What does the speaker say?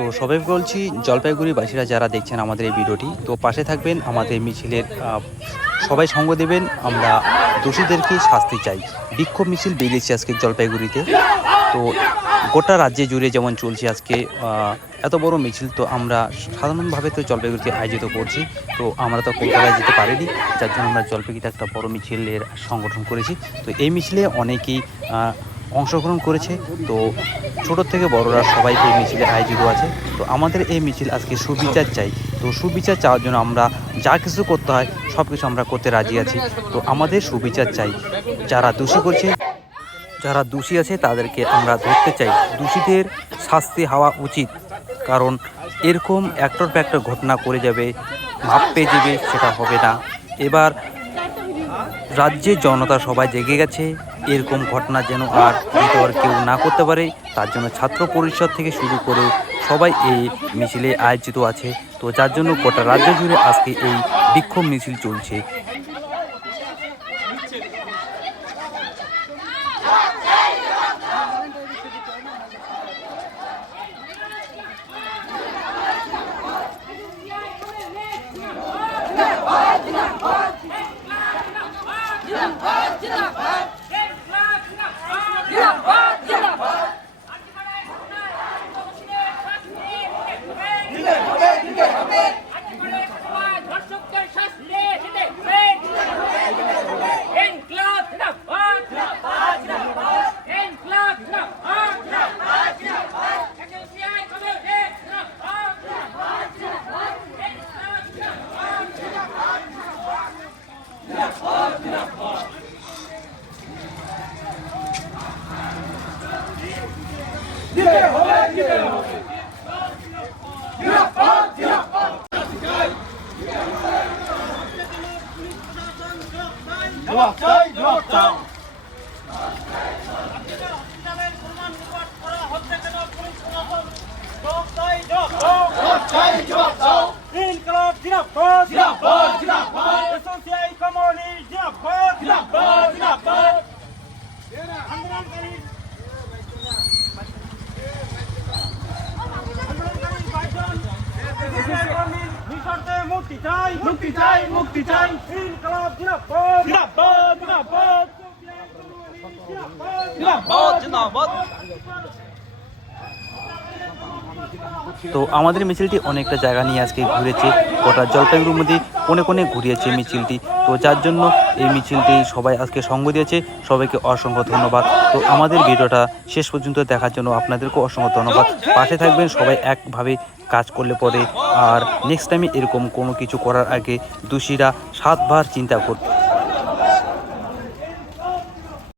তো সবাই বলছি জলপাইগুড়িবাসীরা যারা দেখছেন আমাদের এই ভিডিওটি, তো পাশে থাকবেন, আমাদের মিছিলের সবাই সঙ্গ দেবেন। আমরা দোষীদেরকে শাস্তি চাই। বিক্ষোভ মিছিল বেরিয়েছে আজকে জলপাইগুড়িতে। তো গোটা রাজ্যে জুড়ে যেমন চলছে আজকে এত বড় মিছিল, তো আমরা সাধারণভাবে তো জলপাইগুড়িতে আয়োজিত করছি। তো আমরা তো কলকাতায় যেতে পারিনি, যার জন্য আমরা জলপাইগুড়িতে একটা বড় মিছিলের সংগঠন করেছি। তো এই মিছিলে অনেকেই অংশগ্রহণ করেছে। তো ছোটোর থেকে বড়রা সবাই এই মিছিলে আয়োজিত আছে। তো আমাদের এই মিছিল আজকে সুবিচার চাই। তো সুবিচার চাওয়ার জন্য আমরা যা কিছু করতে হয় সব কিছু আমরা করতে রাজি আছি। তো আমাদের সুবিচার চাই। যারা দোষী আছে তাদেরকে আমরা ধরতে চাই। দোষীদের শাস্তি হওয়া উচিত, কারণ এরকম একটার পর একটা ঘটনা করে যাবে, মাপ পেয়ে যাবে, সেটা হবে না। এবার রাজ্যের জনতা সবাই জেগে গেছে, এরকম ঘটনা যেন আর দ্বিতীয়বার কেউ না করতে পারে, তার জন্য ছাত্র পরিষদ থেকে শুরু করে সবাই এই মিছিলে আয়োজিত আছে। তো যার জন্য গোটা রাজ্য জুড়ে আজকে এই বিক্ষোভ মিছিল চলছে। মুক্তি চাই মুক্তি চাই ইনকলাব জিন্দাবাদ জিন্দাবাদ জিন্দাবাদ জিন্দাবাদ জিন্দাবাদ। তো আমাদের মিছিলটি অনেকটা জায়গা নিয়ে আজকে ঘুরেছে, গোটা জলপাইগুড়ির মধ্যে কোণে কোণে ঘুরিয়েছে মিছিলটি। তো যার জন্য এই মিছিলটি সবাই আজকে সঙ্গ দিয়েছে। সবাইকে অসংখ্য ধন্যবাদ। তো আমাদের ভিডিওটা শেষ পর্যন্ত দেখার জন্য আপনাদেরকেও অসংখ্য ধন্যবাদ। পাশে থাকবেন, সবাই একভাবে কাজ করলে পরে আর নেক্সট টাইমে এরকম কোনো কিছু করার আগে দোষীরা 7 বার চিন্তা করবে।